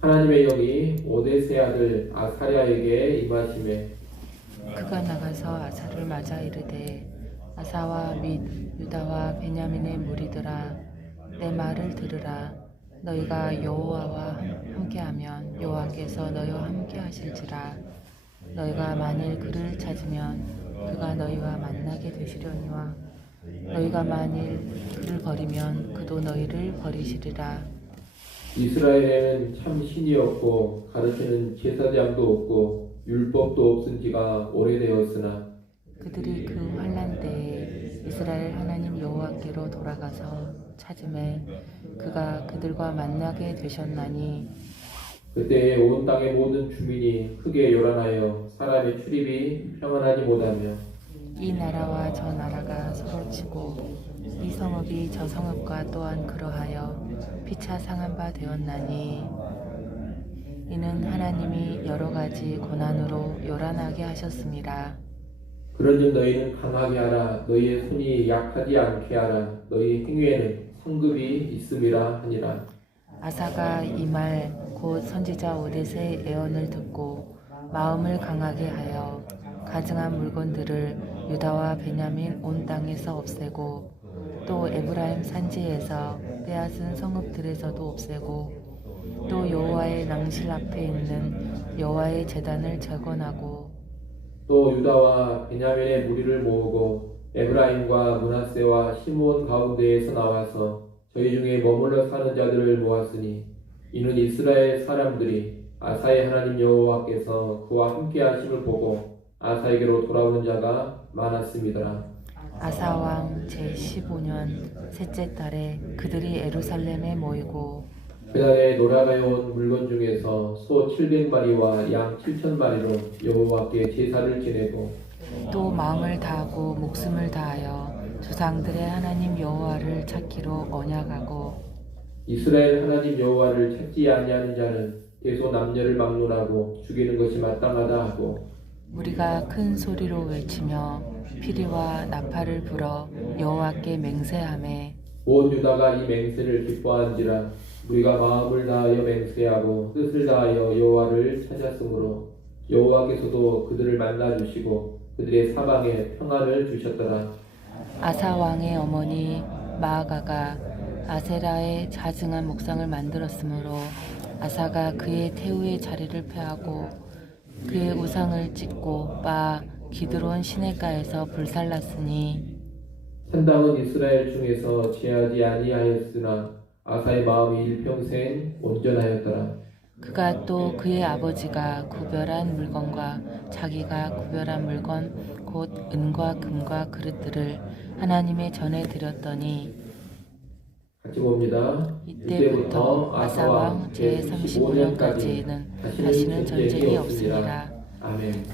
하나님의 영이 오데스의 아들 아사랴에게 임하심에 그가 나가서 아사를 맞아 이르되 아사와 및 유다와 베냐민의 무리들아 내 말을 들으라. 너희가 여호와와 함께하면 여호와께서 너희와 함께하실지라. 너희가 만일 그를 찾으면 그가 너희와 만나게 되시려니와 너희가 만일 그를 버리면 그도 너희를 버리시리라. 이스라엘에는 참 신이 없고 가르치는 제사장도 없고 율법도 없은 지가 오래되었으나 그들이 그 환난 때에 이스라엘 하나님 여호와께로 돌아가서 찾음에 그가 그들과 만나게 되셨나니 그때에 온 땅의 모든 주민이 크게 요란하여 사람의 출입이 평안하지 못하며 이 나라와 저 나라가 서로 치고 이 성읍이 저 성읍과 또한 그러하여 피차 상한 바 되었나니 이는 하나님이 여러 가지 고난으로 요란하게 하셨습니다. 그런즉 너희는 강하게 하라. 너희의 손이 약하지 않게 하라. 너희 행위에는 성급이 있음이라 하니라. 아사가 이 말 곧 선지자 오뎃의 애언을 듣고 마음을 강하게 하여 가증한 물건들을 유다와 베냐민 온 땅에서 없애고 또 에브라임 산지에서 빼앗은 성읍들에서도 없애고 또 여호와의 낭실 앞에 있는 여호와의 제단을 재건하고 또 유다와 베냐민의 무리를 모으고 에브라임과 므낫세와 시므온 가운데에서 나와서 저희 중에 머물러 사는 자들을 모았으니 이는 이스라엘 사람들이 아사의 하나님 여호와께서 그와 함께 하심을 보고 아사에게로 돌아오는 자가 많았습니다. 아사왕 제15년 셋째 달에 그들이 예루살렘에 모이고 그날에 노라가에 온 물건 중에서 소 700마리와 양 7,000마리로 여호와께 제사를 지내고 또 마음을 다하고 목숨을 다하여 조상들의 하나님 여호와를 찾기로 언약하고 이스라엘 하나님 여호와를 찾지 아니하는 자는 대소 남녀를 막론하고 죽이는 것이 마땅하다 하고 우리가 큰 소리로 외치며 피리와 나팔을 불어 여호와께 맹세하매 온 유다가 이 맹세를 기뻐한지라 우리가 마음을 다하여 맹세하고 뜻을 다하여 여호와를 찾았으므로 여호와께서도 그들을 만나 주시고 그들의 사방에 평안을 주셨더라. 아사 왕의 어머니 마아가가 아세라의 자증한 목상을 만들었으므로 아사가 그의 태우의 자리를 폐하고 그의 우상을 찢고 바 기드론 시내가에서 불살랐으니 산당은 이스라엘 중에서 제하지 아니하였으나 아사의 마음이 일평생 온전하였더라. 그가 또 그의 아버지가 구별한 물건과 자기가 구별한 물건 곧 은과 금과 그릇들을 하나님의 전에 드렸더니 같이 봅니다. 이때부터 아사왕 제35년까지는 다시는 전쟁이 없습니다. 아멘.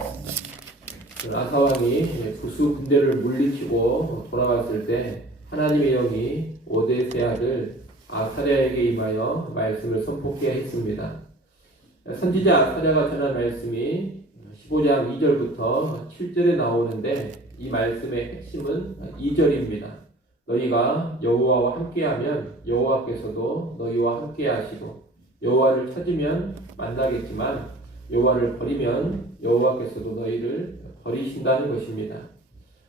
아사왕이 부수 군대를 물리치고 돌아왔을 때 하나님의 영이 오뎃의 아들 아사랴에게 임하여 말씀을 선포케 했습니다. 선지자 아사랴가 전한 말씀이 15장 2절부터 7절에 나오는데 이 말씀의 핵심은 2절입니다. 너희가 여호와와 함께하면 여호와께서도 너희와 함께하시고 여호와를 찾으면 만나겠지만 여호와를 버리면 여호와께서도 너희를 버리신다는 것입니다.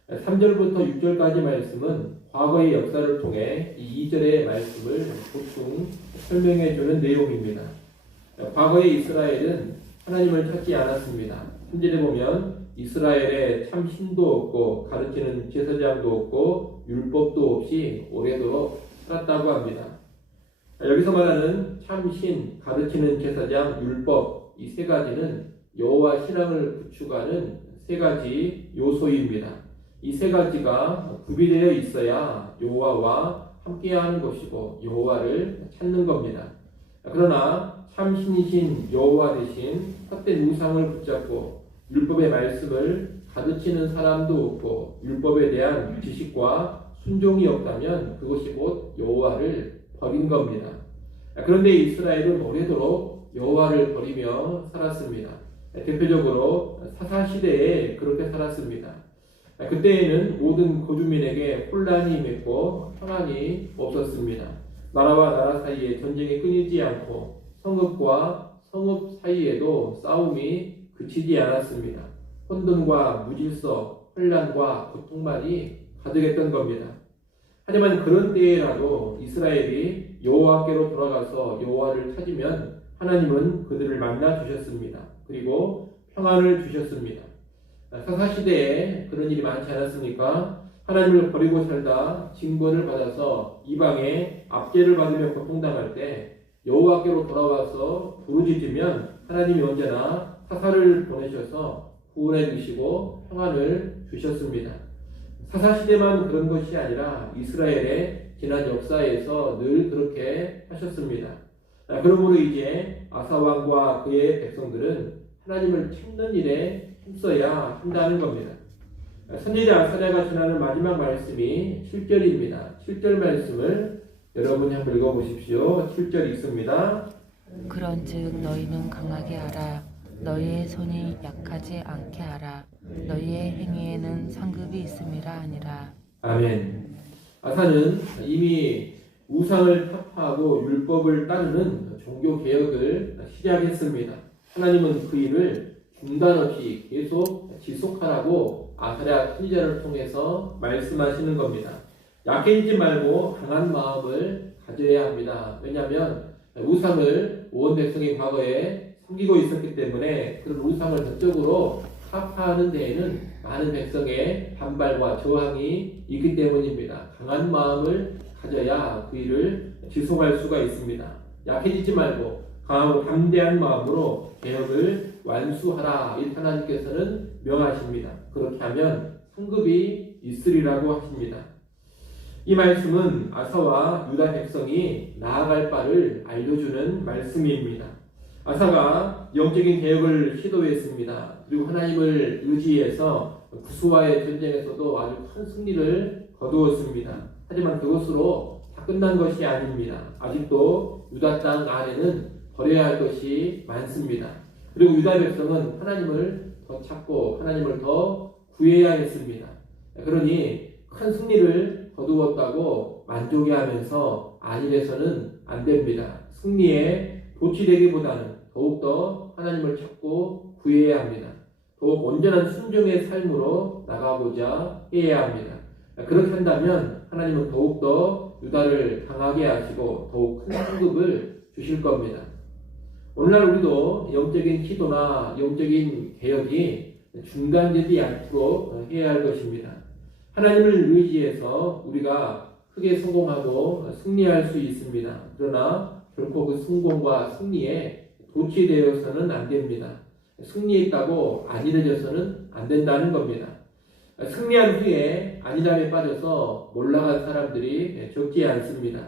3절부터 6절까지 말씀은 과거의 역사를 통해 이 2절의 말씀을 보충 설명해 주는 내용입니다. 과거의 이스라엘은 하나님을 찾지 않았습니다. 3절에 보면 이스라엘에 참 신도 없고 가르치는 제사장도 없고 율법도 없이 오래도록 살았다고 합니다. 여기서 말하는 참 신, 가르치는 제사장, 율법 이 세 가지는 여호와 신앙을 구축하는 세 가지 요소입니다. 이 세 가지가 구비되어 있어야 여호와와 함께하는 것이고 여호와를 찾는 겁니다. 그러나 참 신이신 여호와 대신 헛된 우상을 붙잡고 율법의 말씀을 가르치는 사람도 없고 율법에 대한 지식과 순종이 없다면 그것이 곧 여호와를 버린 겁니다. 그런데 이스라엘은 오래도록 여호와를 버리며 살았습니다. 대표적으로 사사시대에 그렇게 살았습니다. 그때에는 모든 거주민에게 혼란이 임했고 평안이 없었습니다. 나라와 나라 사이에 전쟁이 끊이지 않고 성읍과 성읍 사이에도 싸움이 그치지 않았습니다. 혼돈과 무질서, 혼란과 고통만이 가득했던 겁니다. 하지만 그런 때에라도 이스라엘이 여호와께로 돌아가서 여호와를 찾으면 하나님은 그들을 만나 주셨습니다. 그리고 평안을 주셨습니다. 사사시대에 그런 일이 많지 않았습니까? 하나님을 버리고 살다 징벌을 받아서 이방에 압제를 받으며 고통당할 때 여호와께로 돌아와서 부르짖으면 하나님이 언제나 사사를 보내셔서 구원해 주시고 평안을 주셨습니다. 사사시대만 그런 것이 아니라 이스라엘의 지난 역사에서 늘 그렇게 하셨습니다. 그러므로 이제 아사왕과 그의 백성들은 하나님을 찾는 일에 힘써야 한다는 겁니다. 선지자 아사랴가 전하는 마지막 말씀이 7절입니다. 7절 말씀을 여러분이 한번 읽어보십시오. 7절 읽습니다. 그런즉 너희는 강하게 하라. 너희의 손이 약하지 않게 하라. 너희의 행위에는 상급이 있음이라 하니라. 아멘. 아사는 이미 우상을 타파하고 율법을 따르는 종교 개혁을 시작했습니다. 하나님은 그 일을 중단 없이 계속 지속하라고 아사랴 선지자를 통해서 말씀하시는 겁니다. 약해지지 말고 강한 마음을 가져야 합니다. 왜냐하면 우상을 온 백성이 과거에 섬기고 있었기 때문에 그런 우상을 전적으로 타파하는 데에는 많은 백성의 반발과 저항이 있기 때문입니다. 강한 마음을 가져야 그 일을 지속할 수가 있습니다. 약해지지 말고 강하고 담대한 마음으로 개혁을 완수하라. 이 하나님께서는 명하십니다. 그렇게 하면 상급이 있으리라고 하십니다. 이 말씀은 아사와 유다 백성이 나아갈 바를 알려주는 말씀입니다. 아사가 영적인 개혁을 시도했습니다. 그리고 하나님을 의지해서 구스와의 전쟁에서도 아주 큰 승리를 거두었습니다. 하지만 그것으로 다 끝난 것이 아닙니다. 아직도 유다 땅 안에는 버려야 할 것이 많습니다. 그리고 유다 백성은 하나님을 더 찾고 하나님을 더 구해야 했습니다. 그러니 큰 승리를 거두었다고 만족해하면서 안일해서는 안 됩니다. 승리에 도취되기보다는 더욱더 하나님을 찾고 구해야 합니다. 더욱 온전한 순종의 삶으로 나가고자 해야 합니다. 그렇게 한다면 하나님은 더욱더 유다를 강하게 하시고 더욱 큰 상급을 주실 겁니다. 오늘날 우리도 영적인 기도나 영적인 개혁이 중단되지 않도록 해야 할 것입니다. 하나님을 의지해서 우리가 크게 성공하고 승리할 수 있습니다. 그러나 결코 그 성공과 승리에 도취되어서는 안 됩니다. 승리했다고 안일해져서는 안 된다는 겁니다. 승리한 후에 안일함에 빠져서 몰락한 사람들이 적지 않습니다.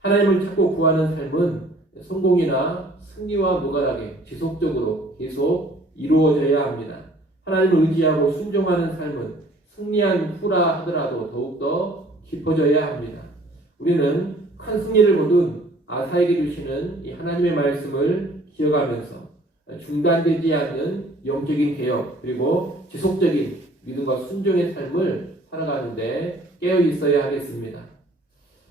하나님을 찾고 구하는 삶은 성공이나 승리와 무관하게 지속적으로 계속 이루어져야 합니다. 하나님을 의지하고 순종하는 삶은 승리한 후라 하더라도 더욱더 깊어져야 합니다. 우리는 큰 승리를 거둔 아사에게 주시는 이 하나님의 말씀을 기억하면서 중단되지 않는 영적인 개혁 그리고 지속적인 믿음과 순종의 삶을 살아가는데 깨어 있어야 하겠습니다.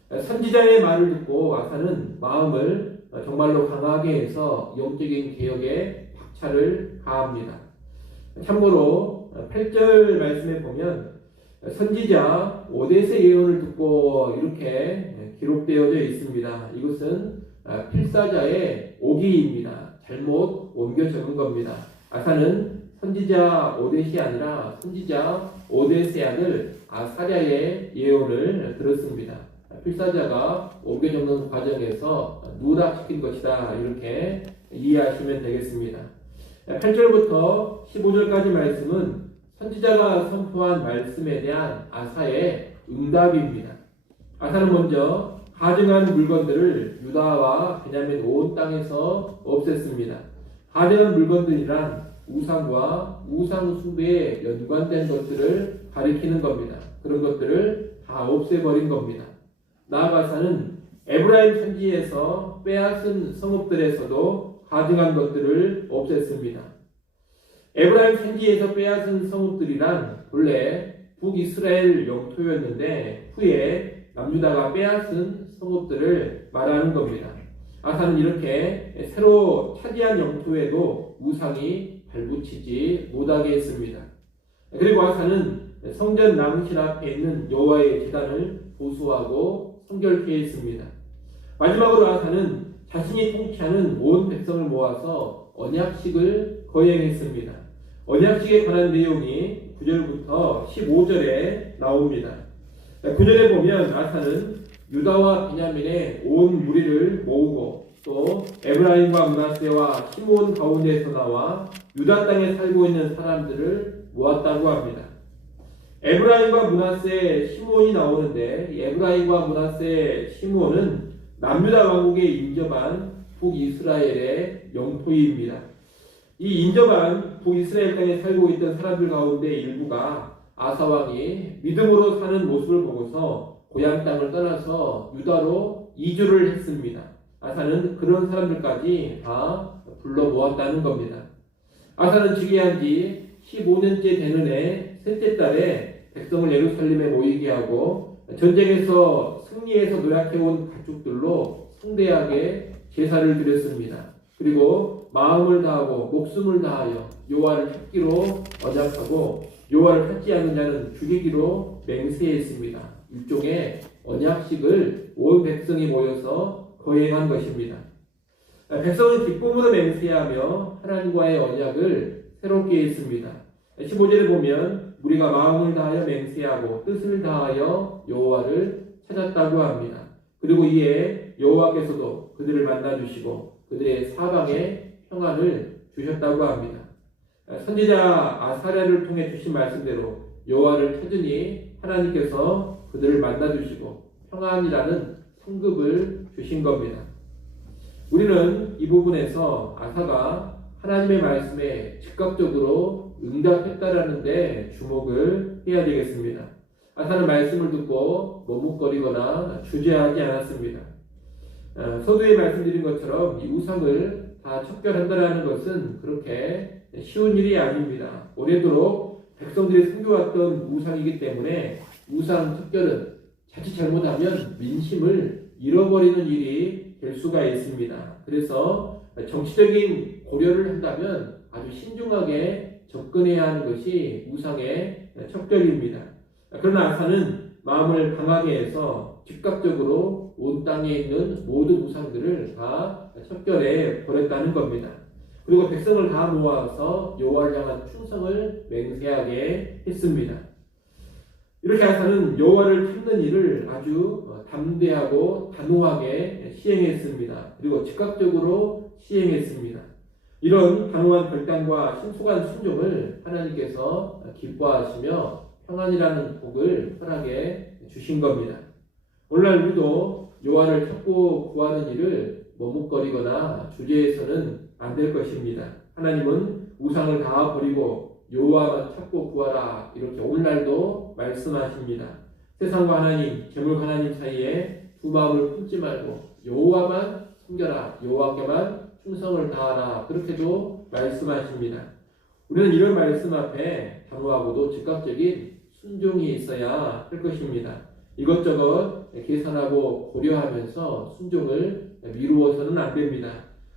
선지자의 말을 듣고 아사는 마음을 정말로 강하게 해서 영적인 개혁에 박차를 가합니다. 참고로 8절 말씀에 보면 선지자 오뎃의 예언을 듣고 이렇게 기록되어져 있습니다. 이것은 필사자의 오기입니다. 잘못 옮겨 적은 겁니다. 아사는 선지자 오뎃이 아니라 선지자 오뎃의 아들 아사랴의 예언을 들었습니다. 필사자가 옮겨 적는 과정에서 누락시킨 것이다. 이렇게 이해하시면 되겠습니다. 8절부터 15절까지 말씀은 선지자가 선포한 말씀에 대한 아사의 응답입니다. 아사는 먼저 가증한 물건들을 유다와 베냐민 온 땅에서 없앴습니다. 가증한 물건들이란 우상과 우상 숭배에 연관된 것들을 가리키는 겁니다. 그런 것들을 다 없애버린 겁니다. 나아가서는 에브라임 천지에서 빼앗은 성읍들에서도 가증한 것들을 없앴습니다. 에브라임 천지에서 빼앗은 성읍들이란 본래 북이스라엘 영토였는데 후에 남유다가 빼앗은 성읍들을 말하는 겁니다. 아사는 이렇게 새로 차지한 영토에도 우상이 발붙이지 못하게 했습니다. 그리고 아사는 성전 낭실 앞에 있는 여호와의 제단을 보수하고 성결케 했습니다. 마지막으로 아사는 자신이 통치하는 온 백성을 모아서 언약식을 거행했습니다. 언약식에 관한 내용이 9절부터 15절에 나옵니다. 9절에 보면 아사는 유다와 베냐민의 온 무리를 모으고 또 에브라임과 므낫세와 시므온 가운데에서 나와 유다 땅에 살고 있는 사람들을 모았다고 합니다. 에브라임과 므낫세, 시므온이 나오는데 에브라임과 므낫세, 시므온은 남유다 왕국에 인접한 북이스라엘의 영토입니다. 이 인접한 북이스라엘 땅에 살고 있던 사람들 가운데 일부가 아사 왕이 믿음으로 사는 모습을 보고서 고향 땅을 떠나서 유다로 이주를 했습니다. 아사는 그런 사람들까지 다 불러 모았다는 겁니다. 아사는 즉위한 지 15년째 되는 해 셋째 달에 백성을 예루살렘에 모이게 하고 전쟁에서 승리해서 노력해온 가축들로 성대하게 제사를 드렸습니다. 그리고 마음을 다하고 목숨을 다하여 여호와를 찾기로 언약하고 여호와를 찾지 않는 자는 죽이기로 맹세했습니다. 일종의 언약식을 온 백성이 모여서 거행한 것입니다. 백성은 기쁨으로 맹세하며 하나님과의 언약을 새롭게 했습니다. 15절에 보면 우리가 마음을 다하여 맹세하고 뜻을 다하여 여호와를 찾았다고 합니다. 그리고 이에 여호와께서도 그들을 만나주시고 그들의 사방에 평안을 주셨다고 합니다. 선지자 아사랴를 통해 주신 말씀대로 여호와를 찾으니 하나님께서 그들을 만나주시고 평안이라는 상급을 주신 겁니다. 우리는 이 부분에서 아사가 하나님의 말씀에 즉각적으로 응답했다라는 데 주목을 해야 되겠습니다. 아사는 말씀을 듣고 머뭇거리거나 주저하지 않았습니다. 서두에 말씀드린 것처럼 이 우상을 다 척결한다라는 것은 그렇게 쉬운 일이 아닙니다. 오래도록 백성들이 섬겨왔던 우상이기 때문에 우상 척결은 자칫 잘못하면 민심을 잃어버리는 일이 될 수가 있습니다. 그래서 정치적인 고려를 한다면 아주 신중하게 접근해야 하는 것이 우상의 척결입니다. 그러나 아사는 마음을 강하게 해서 즉각적으로 온 땅에 있는 모든 우상들을 다 척결해 버렸다는 겁니다. 그리고 백성을 다 모아서 여호와를 향한 충성을 맹세하게 했습니다. 이렇게 아사는 여호와를 찾는 일을 아주 담대하고 단호하게 시행했습니다. 그리고 즉각적으로 시행했습니다. 이런 단호한 결단과 신속한 순종을 하나님께서 기뻐하시며 평안이라는 복을 허락해 주신 겁니다. 오늘날 우리도 여호와를 찾고 구하는 일을 머뭇거리거나 주저해서는 안 될 것입니다. 하나님은 우상을 다 버리고 여호와만 찾고 구하라 이렇게 오늘날도 말씀하십니다. 세상과 하나님, 재물과 하나님 사이에 두 마음을 품지 말고 여호와만 섬겨라, 여호와께만 충성을 다하라 그렇게도 말씀하십니다. 우리는 이런 말씀 앞에 단호하고도 즉각적인 순종이 있어야 할 것입니다. 이것저것 계산하고 고려하면서 순종을 미루어서는 안 됩니다.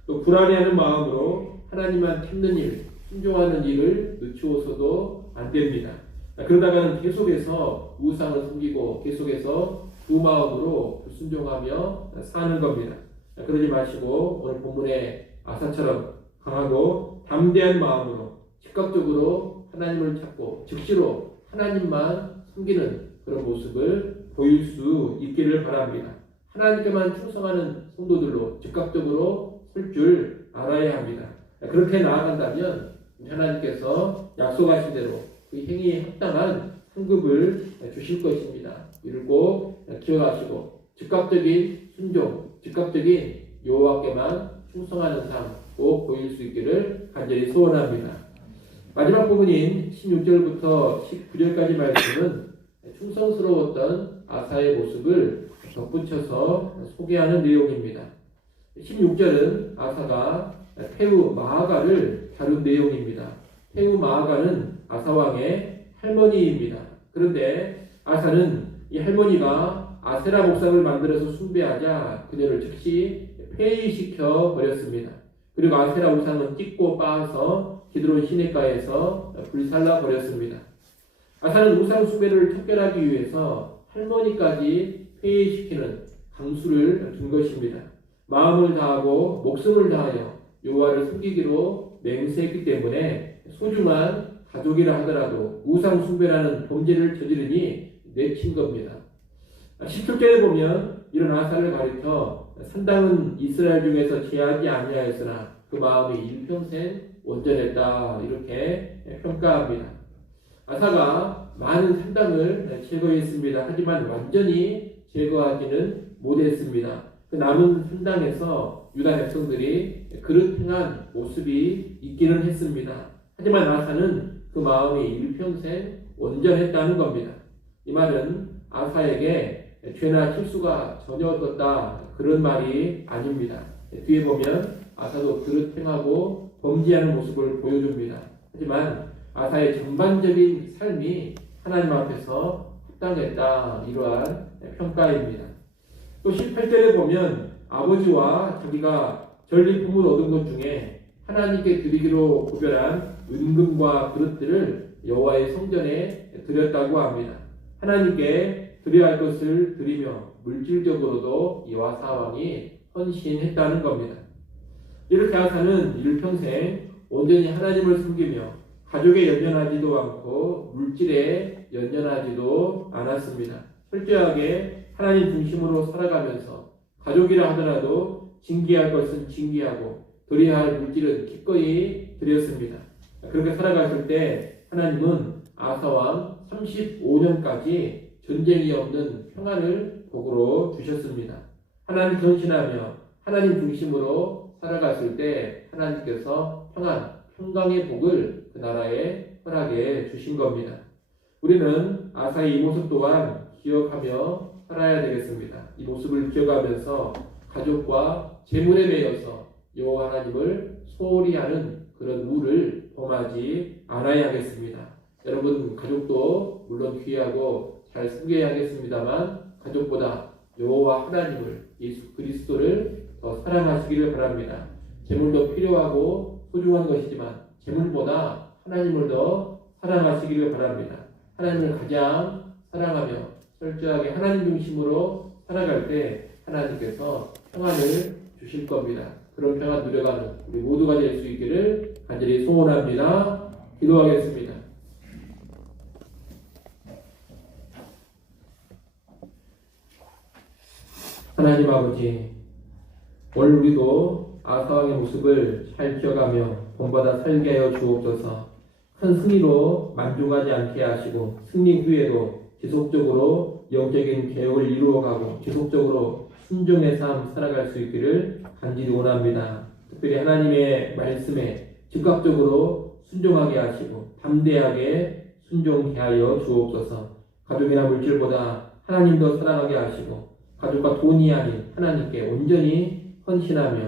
또 불안해하는 마음으로 하나님만 찾는 일, 순종하는 일을 늦추어서도 안 됩니다. 그러다가는 계속해서 우상을 섬기고 계속해서 두 마음으로 불순종하며 사는 겁니다. 그러지 마시고 오늘 본문의 아사처럼 강하고 담대한 마음으로 즉각적으로 하나님을 찾고 즉시로 하나님만 섬기는 그런 모습을 보일 수 있기를 바랍니다. 하나님께만 충성하는 성도들로 즉각적으로 설 줄 알아야 합니다. 그렇게 나아간다면 하나님께서 약속하신 대로 그 행위에 합당한 상급을 주실 것입니다. 이를 꼭 기억하시고 즉각적인 순종, 즉각적인 여호와께만 충성하는 삶 꼭 보일 수 있기를 간절히 소원합니다. 마지막 부분인 16절부터 19절까지 말씀은 충성스러웠던 아사의 모습을 덧붙여서 소개하는 내용입니다. 16절은 아사가 페우 마아가를 다룬 내용입니다. 페우 마아가는 아사왕의 할머니입니다. 그런데 아사는 이 할머니가 아세라 목상을 만들어서 숭배하자 그녀를 즉시 폐위시켜 버렸습니다. 그리고 아세라 우상은 찢고 빻아서 기드론 시내가에서 불살라 버렸습니다. 아사는 우상 숭배를 척결하기 위해서 할머니까지 폐위시키는 강수를 둔 것입니다. 마음을 다하고 목숨을 다하여 여호와를 섬기기로 맹세했기 때문에 소중한 가족이라 하더라도 우상 숭배라는 범죄를 저지르니 내친 겁니다. 17절에 보면 이런 아사를 가리켜 산당은 이스라엘 중에서 제하지 아니하였으나 그 마음이 일평생 온전했다 이렇게 평가합니다. 아사가 많은 산당을 제거했습니다. 하지만 완전히 제거하지는 못했습니다. 그 남은 산당에서 유다 백성들이 그릇 행한 모습이 있기는 했습니다. 하지만 아사는 그 마음이 일평생 온전했다는 겁니다. 이 말은 아사에게 죄나 실수가 전혀 없었다 그런 말이 아닙니다. 뒤에 보면 아사도 그릇 행하고 범죄하는 모습을 보여줍니다. 하지만 아사의 전반적인 삶이 하나님 앞에서 합당했다 이러한 평가입니다. 또 18절에 보면 아버지와 자기가 전리품을 얻은 것 중에 하나님께 드리기로 구별한 은금과 그릇들을 여호와의 성전에 드렸다고 합니다. 하나님께 드려야 할 것을 드리며 물질적으로도 이 아사 왕이 헌신했다는 겁니다. 이렇게 아사는 일평생 온전히 하나님을 섬기며 가족에 연연하지도 않고 물질에 연연하지도 않았습니다. 철저하게 하나님 중심으로 살아가면서 가족이라 하더라도 징계할 것은 징계하고 드려야 할 물질은 기꺼이 드렸습니다. 그렇게 살아갔을 때 하나님은 아사왕 35년까지 전쟁이 없는 평안을 복으로 주셨습니다. 하나님 헌신하며 하나님 중심으로 살아갔을 때 하나님께서 평강의 복을 그 나라에 허락해 주신 겁니다. 우리는 아사의 이 모습 또한 기억하며 살아야 되겠습니다. 이 모습을 기억하면서 가족과 재물에 매여서 여호와 하나님을 소홀히 하는 그런 우를 범하지 않아야 하겠습니다. 여러분 가족도 물론 귀하고 잘 섬겨야 하겠습니다만 가족보다 여호와 하나님을 예수 그리스도를 더 사랑하시기를 바랍니다. 재물도 필요하고 소중한 것이지만 재물보다 하나님을 더 사랑하시기를 바랍니다. 하나님을 가장 사랑하며 철저하게 하나님 중심으로 살아갈 때 하나님께서 평안을 주실 겁니다. 그런 평안 누려가는 우리 모두가 될 수 있기를 간절히 소원합니다. 기도하겠습니다. 하나님 아버지, 오늘 우리도 아사왕의 모습을 잘 기억하며 본받아 살게 하여 주옵소서. 큰 승리로 만족하지 않게 하시고 승리 후에도 지속적으로 영적인 개혁을 이루어가고 지속적으로 순종의 삶 살아갈 수 있기를 간절히 원합니다. 특별히 하나님의 말씀에 즉각적으로 순종하게 하시고 담대하게 순종케 하여 주옵소서. 가족이나 물질보다 하나님 더 사랑하게 하시고 가족과 돈이 아닌 하나님께 온전히 헌신하며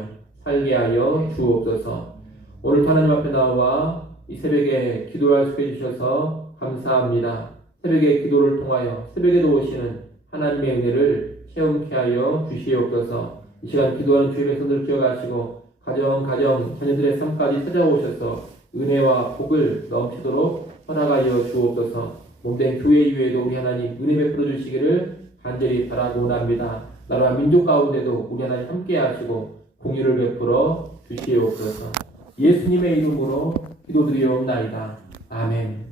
살게 하여 주옵소서. 오늘 하나님 앞에 나와 이 새벽에 기도할 수 있게 해주셔서 감사합니다. 새벽에 기도를 통하여 새벽에도 오시는 하나님의 은혜를 체험케 하여 주시옵소서. 이 시간 기도하는 주의 백성들을 기억하시고 가정, 자녀들의 삶까지 찾아오셔서 은혜와 복을 넘치도록 허락하여 주옵소서. 몸된 교회 이외에도 우리 하나님 은혜 베풀어 주시기를 간절히 바라고 원합니다. 나라와 민족 가운데도 우리 하나님 함께 하시고 공유를 베풀어 주시옵소서. 예수님의 이름으로 기도드리옵나이다. 아멘.